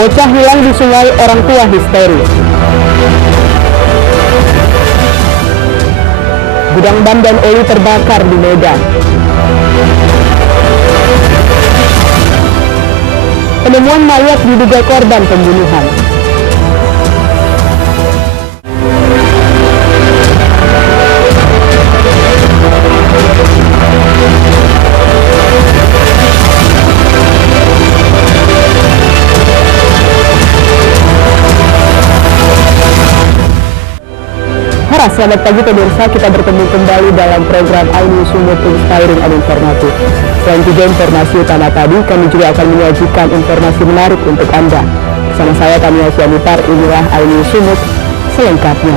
Bocah hilang di sungai, orang tua histeris. Gudang ban dan oli terbakar di Medan. Penemuan mayat diduga korban pembunuhan. Selamat pagi pemirsa, kita bertemu kembali dalam program iNews Sumut Inspiring and Informatif. Selain 3 informasi utama tadi, kami juga akan menyajikan informasi menarik untuk Anda. Bersama saya Tania Sianitar, inilah iNews Sumut selengkapnya.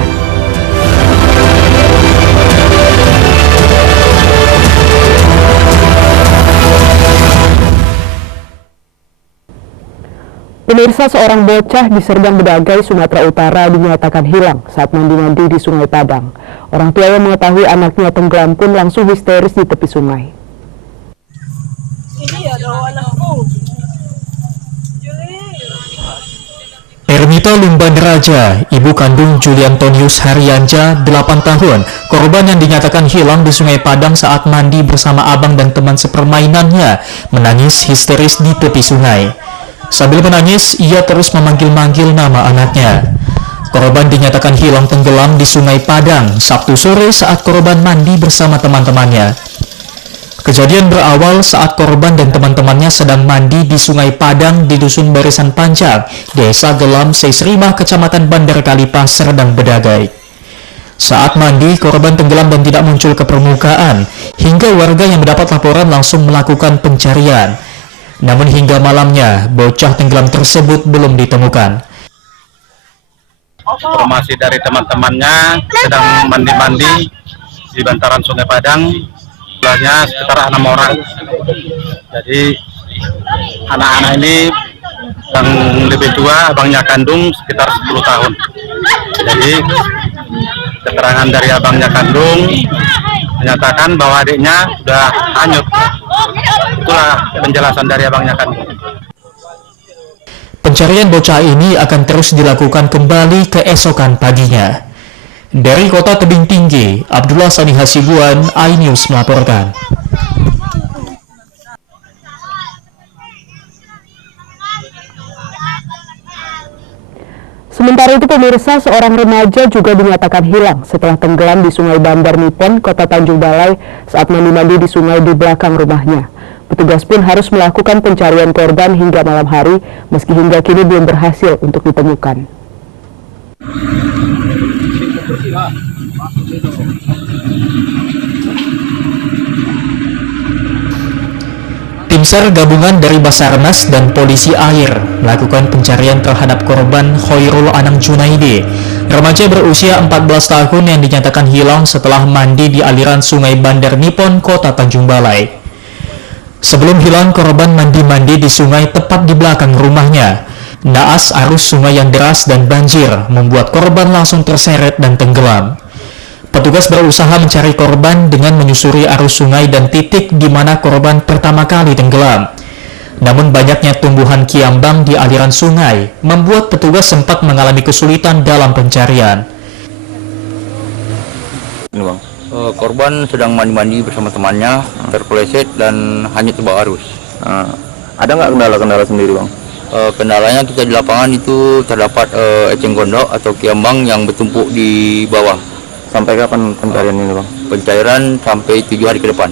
Pemirsa, seorang bocah di Serdang Bedagai, Sumatera Utara dinyatakan hilang saat mandi-mandi di Sungai Padang. Orang tua yang mengetahui anaknya tenggelam pun langsung histeris di tepi sungai. Ini ada anakku. Ermita Lumban Raja, ibu kandung Juliantonius Haryanja, 8 tahun, korban yang dinyatakan hilang di Sungai Padang saat mandi bersama abang dan teman sepermainannya, menangis histeris di tepi sungai. Sambil menangis, ia terus memanggil-manggil nama anaknya. Korban dinyatakan hilang tenggelam di Sungai Padang Sabtu sore saat korban mandi bersama teman-temannya. Kejadian berawal saat korban dan teman-temannya sedang mandi di Sungai Padang di Dusun Barisan Panjang, Desa Gelam, Seisrimah, Kecamatan Bandar Kalipas, Serdang Bedagai. Saat mandi, korban tenggelam dan tidak muncul ke permukaan, hingga warga yang mendapat laporan langsung melakukan pencarian. Namun hingga malamnya, bocah tenggelam tersebut belum ditemukan. Informasi dari teman-temannya sedang mandi-mandi di bantaran Sungai Padang, jumlahnya sekitar 6 orang. Jadi anak-anak ini yang lebih tua, abangnya kandung sekitar 10 tahun. Jadi keterangan dari abangnya kandung menyatakan bahwa adiknya sudah hanyut. Itulah penjelasan dari abangnya kandung. Pencarian bocah ini akan terus dilakukan kembali keesokan paginya. Dari Kota Tebing Tinggi, Abdullah Sani Hasibuan, iNews melaporkan. Sementara itu pemirsa, seorang remaja juga dinyatakan hilang setelah tenggelam di Sungai Bandar Nipon, Kota Tanjung Balai saat mandi-mandi di sungai di belakang rumahnya. Petugas pun harus melakukan pencarian korban hingga malam hari, meski hingga kini belum berhasil untuk ditemukan. Tim SAR gabungan dari Basarnas dan Polisi Air melakukan pencarian terhadap korban Khairul Anam Junaidi, remaja berusia 14 tahun yang dinyatakan hilang setelah mandi di aliran Sungai Bandar Nipon, Kota Tanjung Balai. Sebelum hilang, korban mandi-mandi di sungai tepat di belakang rumahnya. Naas arus sungai yang deras dan banjir membuat korban langsung terseret dan tenggelam. Petugas berusaha mencari korban dengan menyusuri arus sungai dan titik di mana korban pertama kali tenggelam. Namun banyaknya tumbuhan kiambang di aliran sungai membuat petugas sempat mengalami kesulitan dalam pencarian. Ini bang, korban sedang mandi-mandi bersama temannya, terpeleset dan hanyut terbawa arus. Ada nggak kendala-kendala sendiri bang? Kendalanya kita di lapangan itu terdapat eceng gondok atau kiambang yang bertumpuk di bawah. Sampai kapan pencarian ini bang? Pencarian sampai 7 hari ke depan.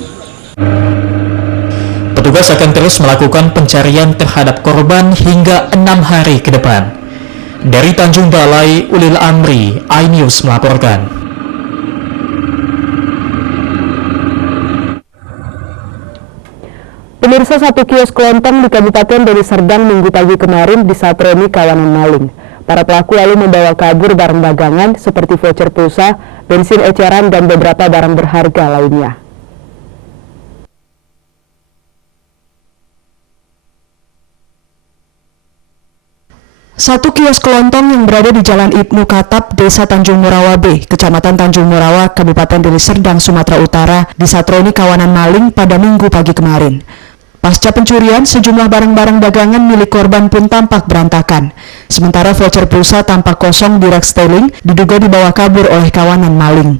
Petugas akan terus melakukan pencarian terhadap korban hingga 6 hari ke depan. Dari Tanjung Balai, Ulil Amri, iNews melaporkan. Pemirsa, satu kios kelontong di Kabupaten Deli Serdang Minggu pagi kemarin disatroni kawanan maling. Para pelaku lalu membawa kabur barang dagangan seperti voucher pulsa, bensin eceran, dan beberapa barang berharga lainnya. Satu kios kelontong yang berada di Jalan Ibnu Khattab, Desa Tanjung Murawa B, Kecamatan Tanjung Murawa, Kabupaten Deli Serdang, Sumatera Utara, disatroni kawanan maling pada Minggu pagi kemarin. Pasca pencurian, sejumlah barang-barang dagangan milik korban pun tampak berantakan. Sementara voucher pulsa tampak kosong di rak styling, diduga dibawa kabur oleh kawanan maling.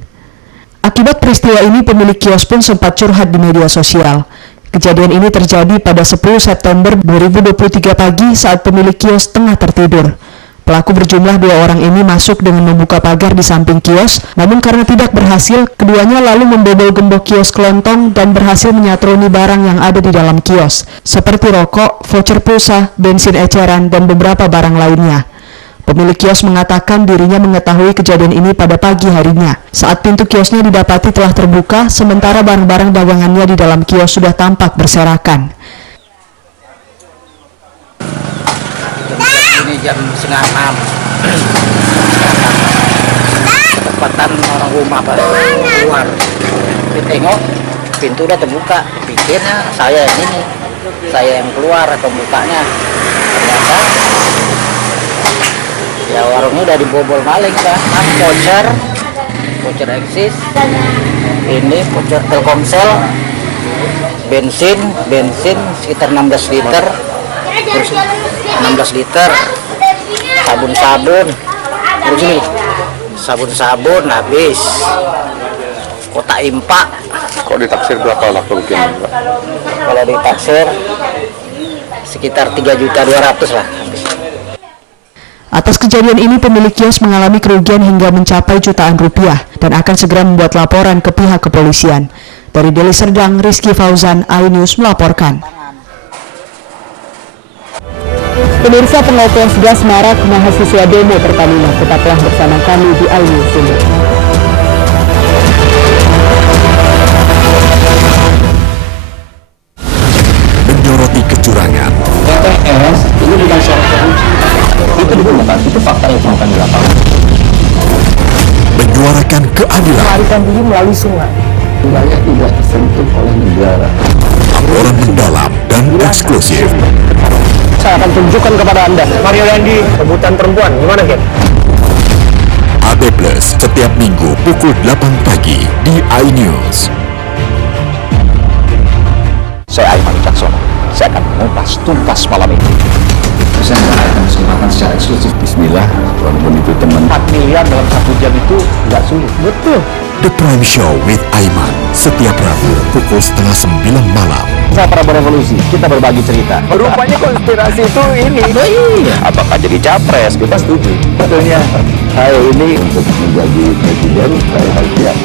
Akibat peristiwa ini, pemilik kios pun sempat curhat di media sosial. Kejadian ini terjadi pada 10 September 2023 pagi saat pemilik kios tengah tertidur. Pelaku berjumlah 2 orang ini masuk dengan membuka pagar di samping kios, namun karena tidak berhasil, keduanya lalu membobol gembok kios kelontong dan berhasil menyatroni barang yang ada di dalam kios, seperti rokok, voucher pulsa, bensin eceran, dan beberapa barang lainnya. Pemilik kios mengatakan dirinya mengetahui kejadian ini pada pagi harinya, saat pintu kiosnya didapati telah terbuka, sementara barang-barang dagangannya di dalam kios sudah tampak berserakan. Ini jam 5:30 ketepatan orang rumah baru keluar, ditengok pintu udah terbuka, pikirnya saya yang keluar atau bukanya, ternyata ya warungnya udah dibobol maling kan, voucher eksis, ini voucher Telkomsel, bensin sekitar 16 liter, terus 16 liter, sabun habis, kotak impak. Kok ditaksir berapa lah kerugian, Pak? Kalau ditaksir sekitar 3.200.000 lah habis. Atas kejadian ini, pemilik kios mengalami kerugian hingga mencapai jutaan rupiah dan akan segera membuat laporan ke pihak kepolisian. Dari Deli Serdang, Rizky Fauzan, iNews melaporkan. Pemirsa, pengoperasian gas marak mahasiswa demo Pertamina, tetaplah bersama kami di iNews Sumut. Menyoroti kecurangan. TPS ini bukan syarat korupsi. Itu digunakan, itu fakta yang ditemukan di lapangan. Menyuarakan keadilan. Melarikan diri melalui sungai. Wilayah tidak tersentuh oleh negara. Laporan mendalam dan eksklusif. Saya akan tunjukkan kepada Anda. Mario Dandi, rebutan perempuan. Gimana, Ken? AT Plus setiap minggu pukul 8 pagi di iNews. Saya Aiman Wicaksono. Saya akan mengupas tuntas malam ini. Saya mengadakan kesempatan secara eksklusif. Bismillah, walaupun itu teman 4 miliar dalam 1 jam itu nggak sulit. Betul. The Prime Show with Aiman setiap Rabu pukul 8:30 malam. Saya Prabowo Revolusi, kita berbagi cerita. Rupanya konspirasi itu ini. Oh iya. Apakah jadi capres? Kita setuju. Betulnya, saya ini untuk menjadi presiden, saya harus siap.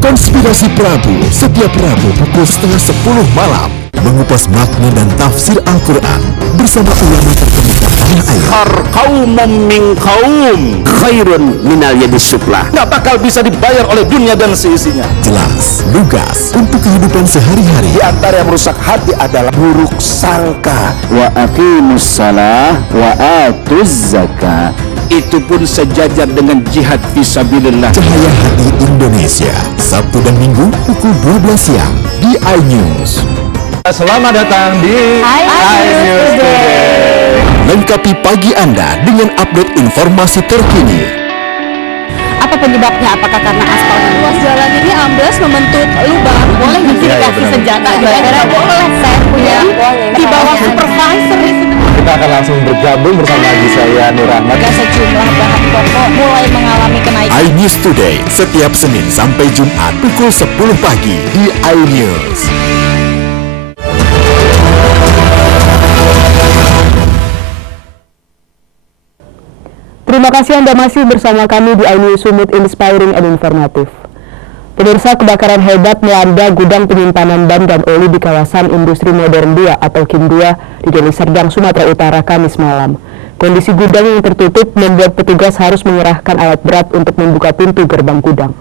Konspirasi Prabu setiap Rabu pukul 9:30 malam. Mengupas makna dan tafsir Al-Quran bersama ulama terkemuka tanah air. Qaumum min qaum khairun minal yadis suflah. Nggak bakal bisa dibayar oleh dunia dan seisinya. Jelas, lugas untuk kehidupan sehari-hari. Di antara yang merusak hati adalah buruk sangka. Wa aqimus salah wa atuz zakah. Itu pun sejajar dengan jihad fisabilillah. Cahaya Hati Indonesia, Sabtu dan Minggu pukul 12 siang di iNews. Selamat datang di iNews Today. Lengkapi pagi Anda dengan update informasi terkini. Apa penyebabnya? Apakah karena aspal ruas jalan ini amblas membentuk lubang? Boleh nggak sih dikasih senjata? Kira-kira boleh. Saya punya di bawah supervisor ini. Kita akan langsung bergabung bersama lagi saya Nur Ahmad. Sejumlah bahan pokok mulai mengalami kenaikan. iNews Today setiap Senin sampai Jumat pukul 10 pagi di iNews. Terima kasih Anda masih bersama kami di iNews Sumut Inspiring and Informatif. Pemirsa, kebakaran hebat melanda gudang penyimpanan ban dan oli di kawasan Industri Modern 2 atau KIM 2 di Deli Serdang, Sumatera Utara, Kamis malam. Kondisi gudang yang tertutup membuat petugas harus mengerahkan alat berat untuk membuka pintu gerbang gudang.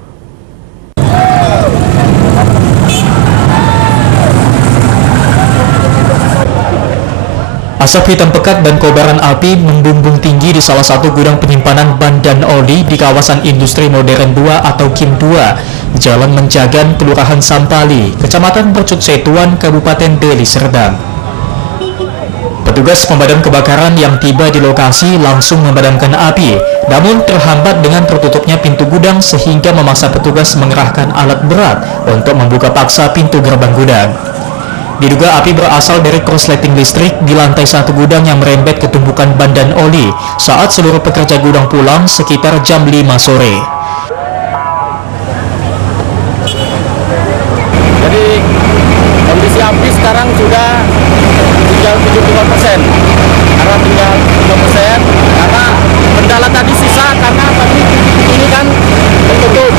Asap hitam pekat dan kobaran api membumbung tinggi di salah satu gudang penyimpanan ban dan oli di kawasan Industri Modern 2 atau KIM 2, Jalan Menjagan, Kelurahan Sampali, Kecamatan Percut Setuan, Kabupaten Deli Serdang. Petugas pemadam kebakaran yang tiba di lokasi langsung memadamkan api, namun terhambat dengan tertutupnya pintu gudang sehingga memaksa petugas mengerahkan alat berat untuk membuka paksa pintu gerbang gudang. Diduga api berasal dari korsleting listrik di lantai 1 gudang yang merembet ke tumpukan ban dan oli saat seluruh pekerja gudang pulang sekitar jam 5 sore. Jadi kondisi api sekarang sudah tinggal 75%, karena tinggal 5%, karena kendala tadi sisa karena tadi ini kan tertutup.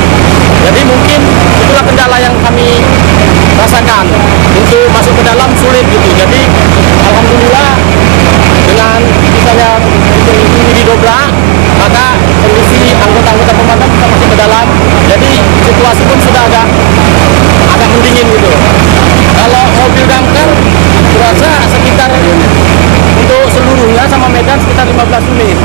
Jadi mungkin itulah kendala yang kami rasakan, untuk masuk ke dalam sulit gitu. Jadi alhamdulillah dengan misalnya ini didobrak, maka kondisi anggota-anggota pemadam bisa masuk ke dalam. Jadi situasi pun sudah agak mendingin gitu. Kalau mobil damkar berasa sekitar untuk seluruhnya sama Medan sekitar 15 unit.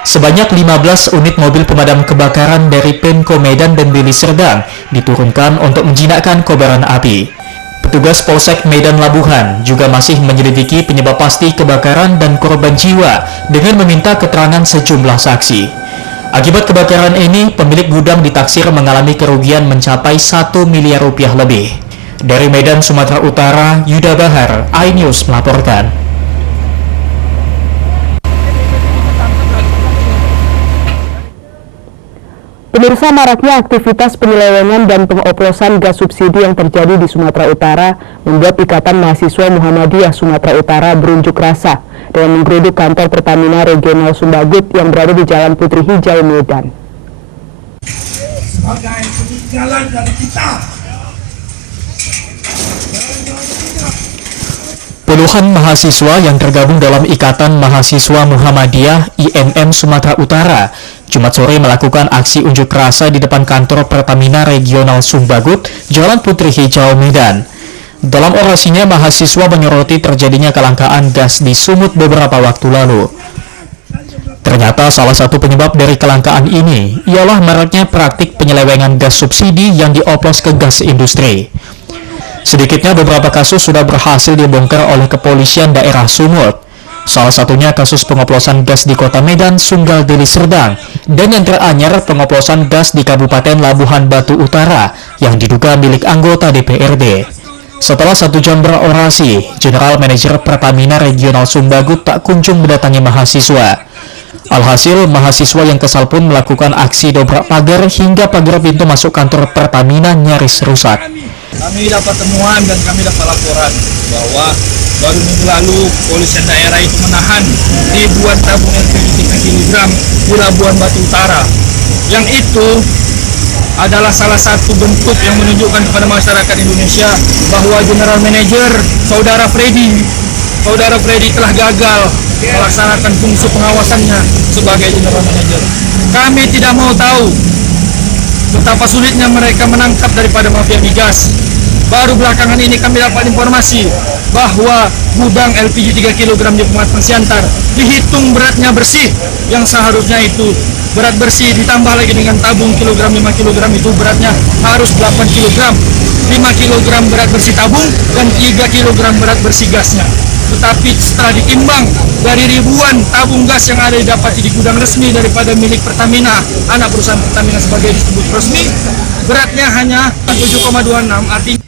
Sebanyak 15 unit mobil pemadam kebakaran dari Pemko Medan dan Deli Serdang diturunkan untuk menjinakkan kobaran api. Petugas Polsek Medan Labuhan juga masih menyelidiki penyebab pasti kebakaran dan korban jiwa dengan meminta keterangan sejumlah saksi. Akibat kebakaran ini, pemilik gudang ditaksir mengalami kerugian mencapai 1 miliar rupiah lebih. Dari Medan, Sumatera Utara, Yuda Bahar, iNews melaporkan. Pemirsa, maraknya aktivitas penyelewengan dan pengoplosan gas subsidi yang terjadi di Sumatera Utara membuat Ikatan Mahasiswa Muhammadiyah Sumatera Utara berunjuk rasa dengan menggeruduk kantor Pertamina Regional Sumbagut yang berada di Jalan Putri Hijau, Medan. Sebagai peninggalan dari kita. Puluhan mahasiswa yang tergabung dalam Ikatan Mahasiswa Muhammadiyah IMM Sumatera Utara Jumat sore melakukan aksi unjuk rasa di depan kantor Pertamina Regional Sumbagut, Jalan Putri Hijau, Medan. Dalam orasinya, mahasiswa menyoroti terjadinya kelangkaan gas di Sumut beberapa waktu lalu. Ternyata salah satu penyebab dari kelangkaan ini ialah maraknya praktik penyelewengan gas subsidi yang dioplos ke gas industri. Sedikitnya beberapa kasus sudah berhasil dibongkar oleh kepolisian daerah Sumut. Salah satunya kasus pengoplosan gas di Kota Medan, Sunggal Deli Serdang, dan yang teranyar pengoplosan gas di Kabupaten Labuhan Batu Utara yang diduga milik anggota DPRD. Setelah 1 jam berorasi, General Manager Pertamina Regional Sumbagut tak kunjung mendatangi mahasiswa. Alhasil, mahasiswa yang kesal pun melakukan aksi dobrak pagar hingga pagar pintu masuk kantor Pertamina nyaris rusak. Kami dapat temuan dan kami dapat laporan bahwa baru minggu lalu kepolisian daerah itu menahan ribuan tabung LPG 3 kg di Labuan Batu Utara. Yang itu adalah salah satu bentuk yang menunjukkan kepada masyarakat Indonesia bahwa General Manager Saudara Freddy telah gagal melaksanakan fungsi pengawasannya sebagai General Manager. Kami tidak mau tahu betapa sulitnya mereka menangkap daripada mafia migas. Baru belakangan ini kami dapat informasi bahwa gudang LPG 3 kg di Pematang Siantar dihitung beratnya bersih, yang seharusnya itu berat bersih ditambah lagi dengan tabung kilogram 5 kg itu beratnya harus 8 kg. 5 kg berat bersih tabung dan 3 kg berat bersih gasnya. Tetapi setelah ditimbang dari ribuan tabung gas yang ada didapati di gudang resmi daripada milik Pertamina, anak perusahaan Pertamina sebagai disebut resmi, beratnya hanya 7,26, artinya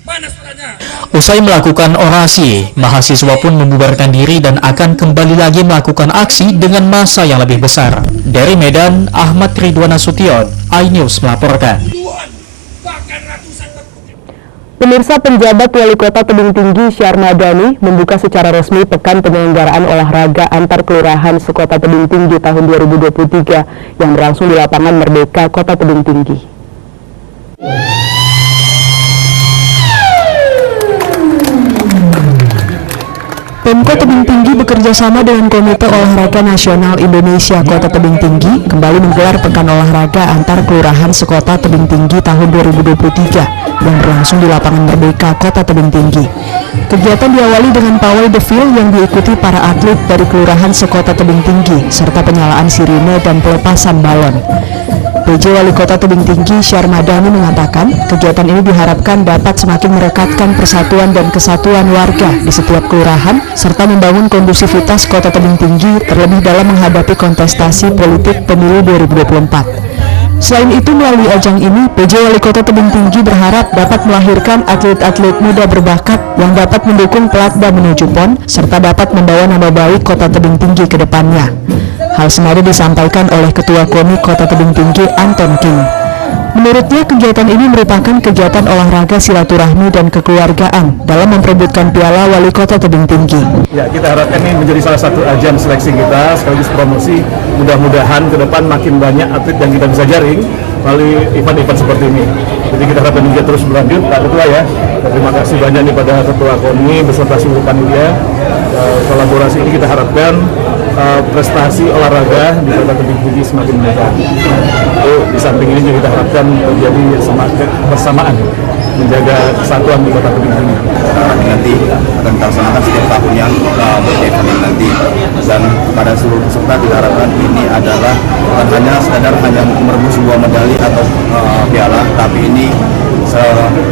Usai melakukan orasi, mahasiswa pun membubarkan diri dan akan kembali lagi melakukan aksi dengan massa yang lebih besar. Dari Medan, Ahmad Ridwan Nasution, iNews melaporkan. Pemirsa, penjabat Wali Kota Tebing Tinggi Syarmadani membuka secara resmi Pekan Penyelenggaraan Olahraga Antar Kelurahan Sekota Tebing Tinggi tahun 2023 yang berlangsung di Lapangan Merdeka, Kota Tebing Tinggi. Pemko Tebing Tinggi bekerjasama dengan Komite Olahraga Nasional Indonesia Kota Tebing Tinggi kembali menggelar Pekan Olahraga Antar Kelurahan Sekota Tebing Tinggi tahun 2023 yang berlangsung di Lapangan Merdeka, Kota Tebing Tinggi. Kegiatan diawali dengan pawai defil yang diikuti para atlet dari Kelurahan Sekota Tebing Tinggi serta penyalaan sirine dan pelepasan balon. PJ Wali Kota Tebing Tinggi Syarmadani mengatakan kegiatan ini diharapkan dapat semakin merekatkan persatuan dan kesatuan warga di setiap kelurahan serta membangun kondusivitas Kota Tebing Tinggi terlebih dalam menghadapi kontestasi politik pemilu 2024. Selain itu, melalui ajang ini, PJ Wali Kota Tebing Tinggi berharap dapat melahirkan atlet-atlet muda berbakat yang dapat mendukung Platda menuju PON, serta dapat membawa nama baik Kota Tebing Tinggi ke depannya. Hal senada disampaikan oleh Ketua KONI Kota Tebing Tinggi, Anton King. Menurutnya, kegiatan ini merupakan kegiatan olahraga silaturahmi dan kekeluargaan dalam memperebutkan piala Wali Kota Tebing Tinggi. Ya, kita harapkan ini menjadi salah satu ajang seleksi kita, sekaligus promosi. Mudah-mudahan ke depan makin banyak atlet yang kita bisa jaring melalui event-event seperti ini. Jadi kita harapkan ini terus berlanjut, Pak Ketua ya. Terima kasih banyak nih pada Ketua KONI beserta seluruh panitia. Kolaborasi ini kita harapkan prestasi olahraga di Kota Tebing Tinggi semakin meningkat. Di samping ini juga kita harapkan terjadi semangat bersamaan menjaga kesatuan di Kota Tebing Tinggi. Nanti akan dilaksanakan setiap tahunnya berevent nanti, dan pada seluruh peserta diharapkan ini adalah bukan hanya sekadar hanya merebut sebuah medali atau piala, tapi ini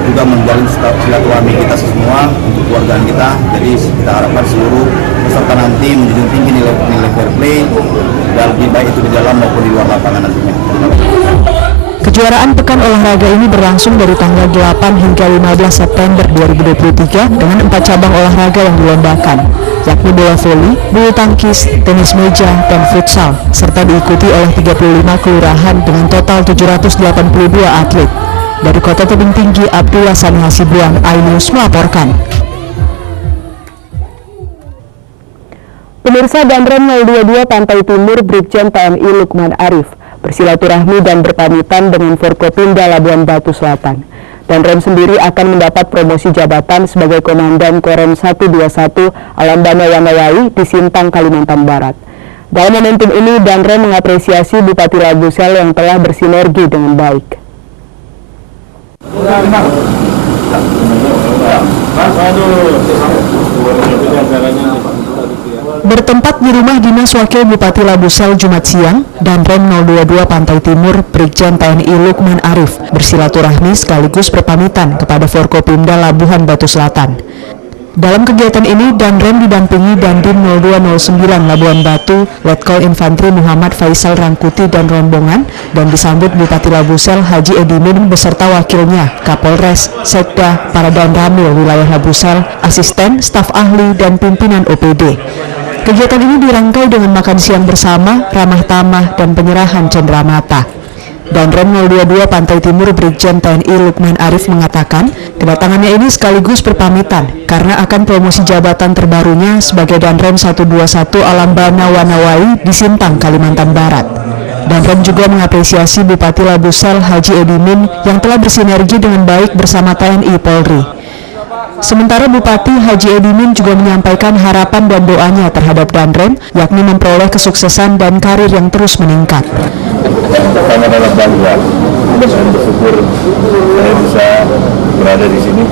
juga menjalin silaturahmi kita semua untuk keluargaan kita. Jadi kita harapkan seluruh peserta nanti menjunjung tinggi nilai fair play dan lebih baik itu di dalam maupun di luar lapangan nantinya. Kejuaraan Pekan Olahraga ini berlangsung dari tanggal 8 hingga 15 September 2023 dengan 4 cabang olahraga yang dilombakan, yakni bola voli, bulu tangkis, tenis meja, dan futsal, serta diikuti oleh 35 kelurahan dengan total 782 atlet. Dari Kota Tebing Tinggi, Abdullah Sani Hasibuan, iNews melaporkan. Pemirsa, Danrem 022 Pantai Timur Brigjen TNI Lukman Arif bersilaturahmi dan berpamitan dengan Forkopimda Labuan Batu Selatan. Danrem sendiri akan mendapat promosi jabatan sebagai Komandan Korem 121 Alambana Wanawai di Sintang, Kalimantan Barat. Dalam momentum ini, Danrem mengapresiasi Bupati Labusel yang telah bersinergi dengan baik. Bertempat di rumah dinas Wakil Bupati Labusel Jumat siang, Danrem 022 Pantai Timur Brigjen TNI Lukman Arif bersilaturahmi sekaligus berpamitan kepada Forkopimda Labuhan Batu Selatan. Dalam kegiatan ini, Danrem didampingi Dandim 0209 Labuan Batu, Letkol Infantri Muhammad Faisal Rangkuti dan rombongan, dan disambut Bupati Labusel Haji Edimin beserta wakilnya, Kapolres, Sekda, para Danramil wilayah Labusel, asisten, staf ahli, dan pimpinan OPD. Kegiatan ini dirangkai dengan makan siang bersama, ramah tamah, dan penyerahan cenderamata. Danrem 022 Pantai Timur Brigjen TNI Lukman Arif mengatakan, kedatangannya ini sekaligus berpamitan karena akan promosi jabatan terbarunya sebagai Danrem 121 Alambana Wanawai di Sintang, Kalimantan Barat. Danrem juga mengapresiasi Bupati Labusel Haji Edimin yang telah bersinergi dengan baik bersama TNI Polri. Sementara Bupati Haji Edimin juga menyampaikan harapan dan doanya terhadap Danrem, yakni memperoleh kesuksesan dan karir yang terus meningkat. Pertama adalah bangga dan bersyukur saya bisa berada di sini,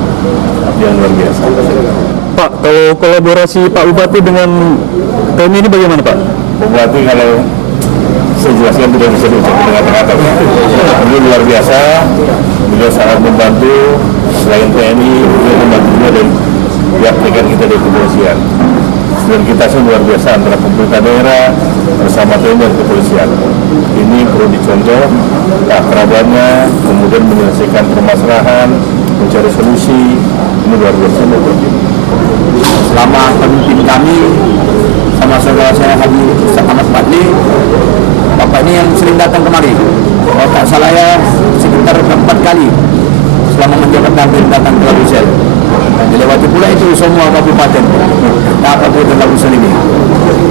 yang luar biasa. Pak, kalau kolaborasi Pak Bupati dengan TNI ini bagaimana Pak? Bupati kalau saya jelaskan tidak bisa diucapkan dengan kata-kata. Beliau luar biasa, beliau sangat membantu, selain TNI, beliau membantu juga dari pihak rekan kita dari kepolisian. Dan kita semua luar biasa antara pemerintah daerah bersama TNI dan kepolisian. Ini perlu dicontoh, keakrabannya, kemudian menyelesaikan permasalahan, mencari solusi, ini luar biasa. Selama pemimpin kami sama saudara saya Haji Ahmad Fadli, Bapak ini yang sering datang kemari. Kalau tak salah ya sekitar 4 kali selama menjabat datang ke Labusel. Dilewati pula itu semua kabupaten, kabupaten Labusel ini.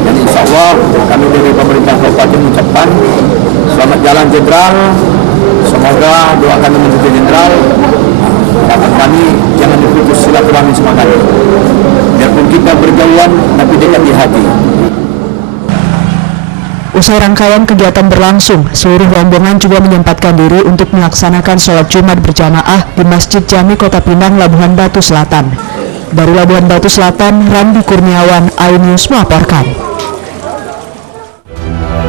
Dan insya Allah kami dari pemerintah kabupaten mengucapkan selamat jalan Jenderal. Semoga doakan menuju Jenderal. Harapan kami jangan diputus silaturahmi semangat. Biarpun kita berjauhan tapi dekat di hati. Usai rangkaian kegiatan berlangsung, seluruh rombongan juga menyempatkan diri untuk melaksanakan sholat Jumat berjamaah di Masjid Jami Kota Pinang, Labuhan Batu Selatan. Dari Labuhan Batu Selatan, Randi Kurniawan, iNews melaporkan.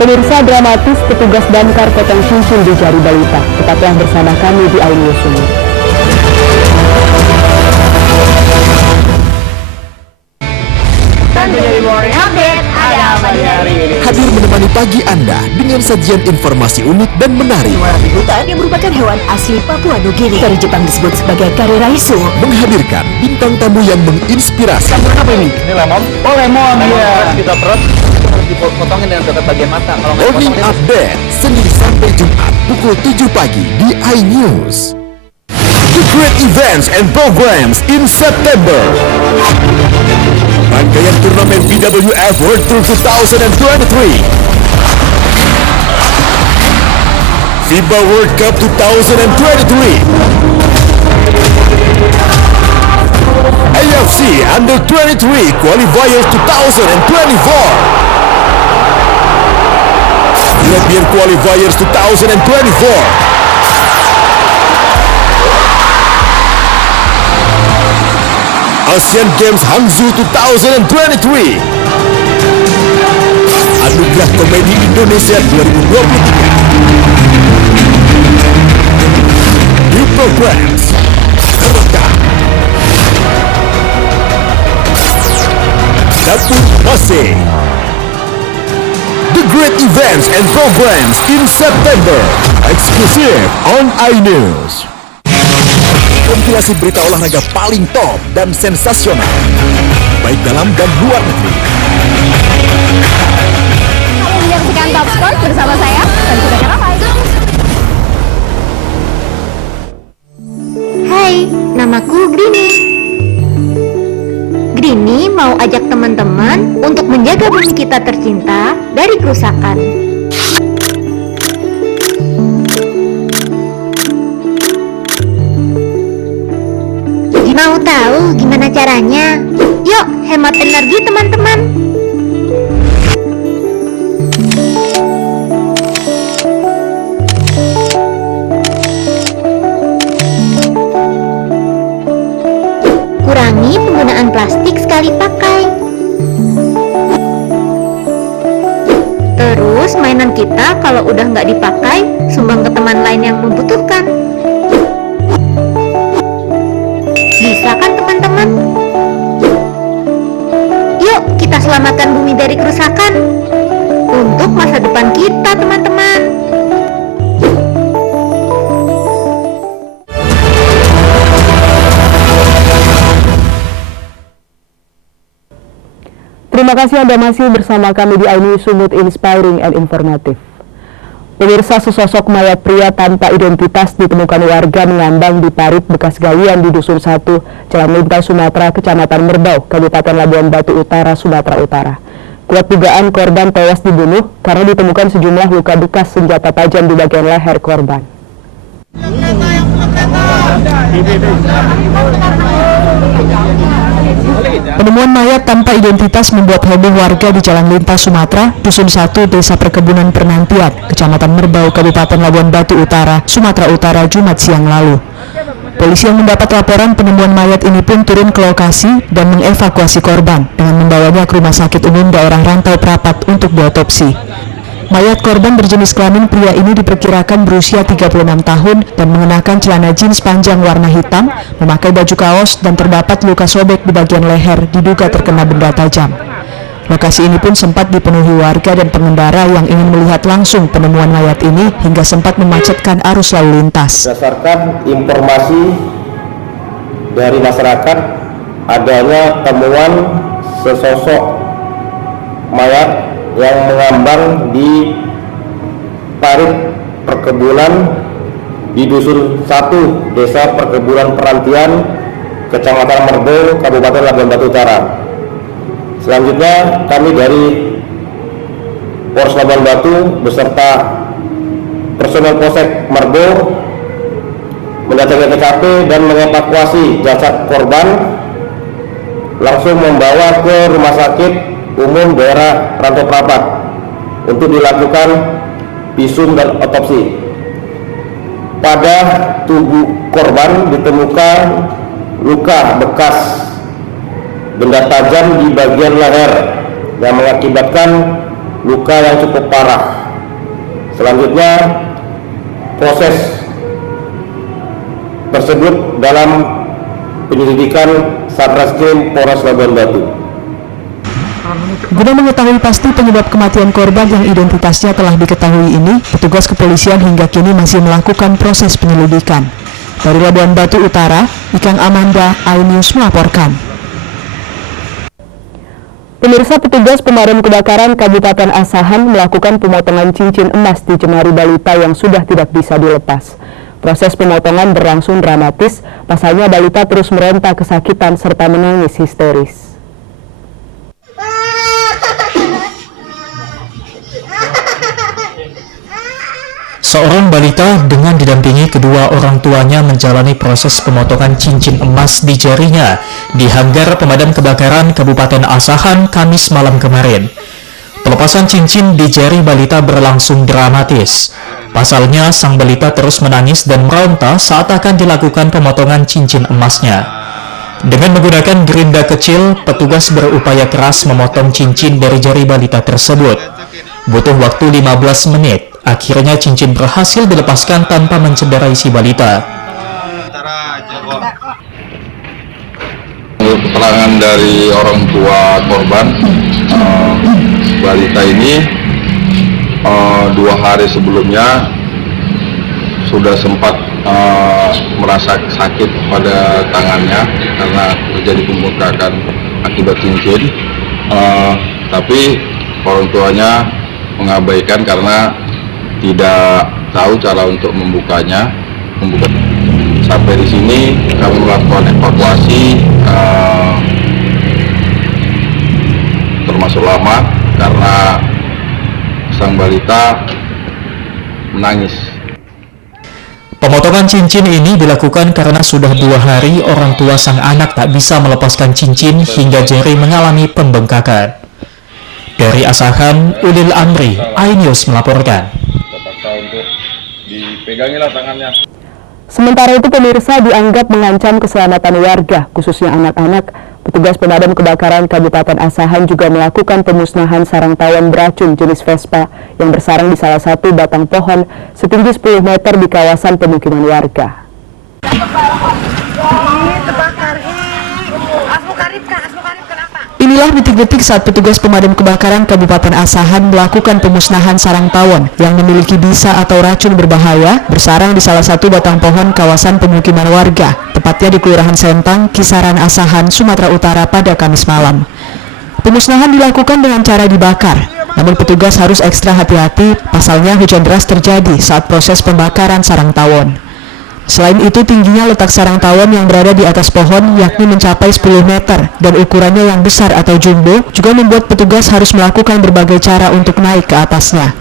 Pemirsa, dramatis petugas damkar potong cincin di jari balita. Tetaplah bersama kami di iNews Sumut. Hadir menemani menemani pagi Anda dengan sajian informasi unik dan menarik. Hutan yang merupakan hewan asli Papua Nugini dari Jepang disebut sebagai kareraisu. Menghadirkan bintang tamu yang menginspirasi. Apa ini? Ini lemon. Oh lemon, iya. Kita perut, dipotongin dengan dekat bagian mata. Kalau nggak Morning dipotongin, Update Senin sampai Jumat pukul 7 pagi di iNews. The great events and programs in September. Rangkaian turnamen BWF World Tour 2023, FIBA World Cup 2023, AFC Under 23 Qualifiers 2024, European Qualifiers 2024, Asian Games Hangzhou 2023, Anugerah Komedi Indonesia 2023, New Programs, Kerekam, Dapur Masih, The Great Events and Programs in September, exclusive on iNews. Kompilasi berita olahraga paling top dan sensasional, baik dalam dan luar negeri. Menyaksikan Top Sport bersama saya, Sanjida Karamai. Hai, namaku Grini. Grini mau ajak teman-teman untuk menjaga bumi kita tercinta dari kerusakan. Mau tahu gimana caranya? Yuk, hemat energi teman-teman. Kurangi penggunaan plastik sekali pakai. Terus mainan kita kalau udah nggak dipakai, sumbang ke teman lain yang membutuhkan. Bisa kan teman-teman? Yuk kita selamatkan bumi dari kerusakan untuk masa depan kita teman-teman. Terima kasih Anda masih bersama kami di iNews Sumut Inspiring and Informative. Pemirsa, sesosok mayat pria tanpa identitas ditemukan warga mengambang di parit bekas galian di Dusun 1, Jalan Lintas Sumatera, Kecamatan Merbau, Kabupaten Labuan Batu Utara, Sumatera Utara. Kuat dugaan korban tewas dibunuh karena ditemukan sejumlah luka bekas senjata tajam di bagian leher korban. Penemuan mayat tanpa identitas membuat heboh warga di Jalan Lintas Sumatera, Dusun 1, Desa Perkebunan Pernantian, Kecamatan Merbau, Kabupaten Labuan Batu Utara, Sumatera Utara, Jumat siang lalu. Polisi yang mendapat laporan penemuan mayat ini pun turun ke lokasi dan mengevakuasi korban dengan membawanya ke Rumah Sakit Umum Daerah Rantau Prapat untuk diotopsi. Mayat korban berjenis kelamin pria ini diperkirakan berusia 36 tahun dan mengenakan celana jeans panjang warna hitam, memakai baju kaos dan terdapat luka sobek di bagian leher diduga terkena benda tajam. Lokasi ini pun sempat dipenuhi warga dan pengendara yang ingin melihat langsung penemuan mayat ini hingga sempat memacetkan arus lalu lintas. Berdasarkan informasi dari masyarakat adanya temuan sesosok mayat yang mengambang di parit perkebunan di Dusun 1, Desa Perkebunan Pernantian, Kecamatan Merbau, Kabupaten Labuan Batu Utara. Selanjutnya kami dari Polres Labuan Batu beserta personel Polsek Merbau mendatangi TKP dan mengevakuasi jasad korban, langsung membawa ke Rumah Sakit Umum Daerah Rantau Prapat untuk dilakukan visum dan otopsi. Pada tubuh korban ditemukan luka bekas benda tajam di bagian leher yang mengakibatkan luka yang cukup parah. Selanjutnya proses tersebut dalam penyelidikan Satreskrim Polres Labuan Batu. Guna mengetahui pasti penyebab kematian korban yang identitasnya telah diketahui ini, petugas kepolisian hingga kini masih melakukan proses penyelidikan. Dari Labuan Batu Utara, Ikang Amanda, iNews melaporkan. Pemirsa, petugas pemadam kebakaran Kabupaten Asahan melakukan pemotongan cincin emas di jemari balita yang sudah tidak bisa dilepas. Proses pemotongan berlangsung dramatis, pasalnya balita terus meronta kesakitan serta menangis histeris. Seorang balita dengan didampingi kedua orang tuanya menjalani proses pemotongan cincin emas di jarinya di hanggar pemadam kebakaran Kabupaten Asahan Kamis malam kemarin. Pelepasan cincin di jari balita berlangsung dramatis. Pasalnya, sang balita terus menangis dan meronta saat akan dilakukan pemotongan cincin emasnya. Dengan menggunakan gerinda kecil, petugas berupaya keras memotong cincin dari jari balita tersebut. Butuh waktu 15 menit. Akhirnya cincin berhasil dilepaskan tanpa mencederai si balita. Menurut keterangan dari orang tua korban, balita ini 2 hari sebelumnya sudah sempat merasa sakit pada tangannya karena terjadi pembengkakan akibat cincin, tapi orang tuanya mengabaikan karena tidak tahu cara untuk membukanya. Sampai di sini kami melakukan evakuasi termasuk lama karena sang balita menangis. Pemotongan cincin ini dilakukan karena sudah 2 hari orang tua sang anak tak bisa melepaskan cincin hingga jari mengalami pembengkakan. Dari Asahan, Ulil Amri, iNews melaporkan. Dipegangilah tangannya. Sementara itu, pemirsa, dianggap mengancam keselamatan warga, khususnya anak-anak. Petugas pemadam kebakaran Kabupaten Asahan juga melakukan pemusnahan sarang tawon beracun jenis Vespa yang bersarang di salah satu batang pohon setinggi 10 meter di kawasan pemukiman warga. Inilah detik-detik saat petugas pemadam kebakaran Kabupaten Asahan melakukan pemusnahan sarang tawon yang memiliki bisa atau racun berbahaya bersarang di salah satu batang pohon kawasan pemukiman warga, tepatnya di Kelurahan Sentang, Kisaran Asahan, Sumatera Utara pada Kamis malam. Pemusnahan dilakukan dengan cara dibakar, namun petugas harus ekstra hati-hati pasalnya hujan deras terjadi saat proses pembakaran sarang tawon. Selain itu, tingginya letak sarang tawon yang berada di atas pohon yakni mencapai 10 meter dan ukurannya yang besar atau jumbo juga membuat petugas harus melakukan berbagai cara untuk naik ke atasnya.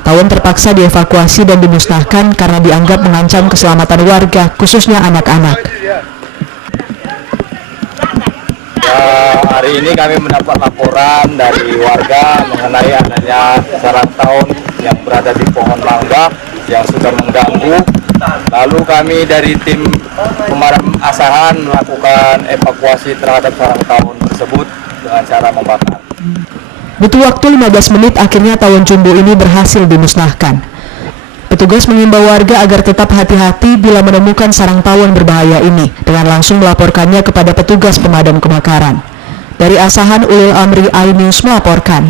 Tawon terpaksa dievakuasi dan dimusnahkan karena dianggap mengancam keselamatan warga, khususnya anak-anak. Hari ini kami mendapat laporan dari warga mengenai adanya sarang tawon yang berada di pohon mangga yang sudah mengganggu. Lalu kami dari tim pemadam Asahan melakukan evakuasi terhadap sarang tawon tersebut dengan cara membakar. Butuh waktu 15 menit, akhirnya tawon jumbo ini berhasil dimusnahkan. Petugas mengimbau warga agar tetap hati-hati bila menemukan sarang tawon berbahaya ini dengan langsung melaporkannya kepada petugas pemadam kebakaran. Dari Asahan, Ulil Amri, iNews melaporkan.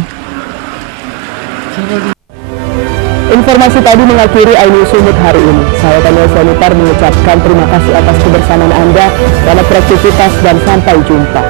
Informasi tadi mengakhiri iNews Sumut hari ini. Saya Daniel Sonitar mengucapkan terima kasih atas kebersamaan Anda dalam beraktivitas dan sampai jumpa.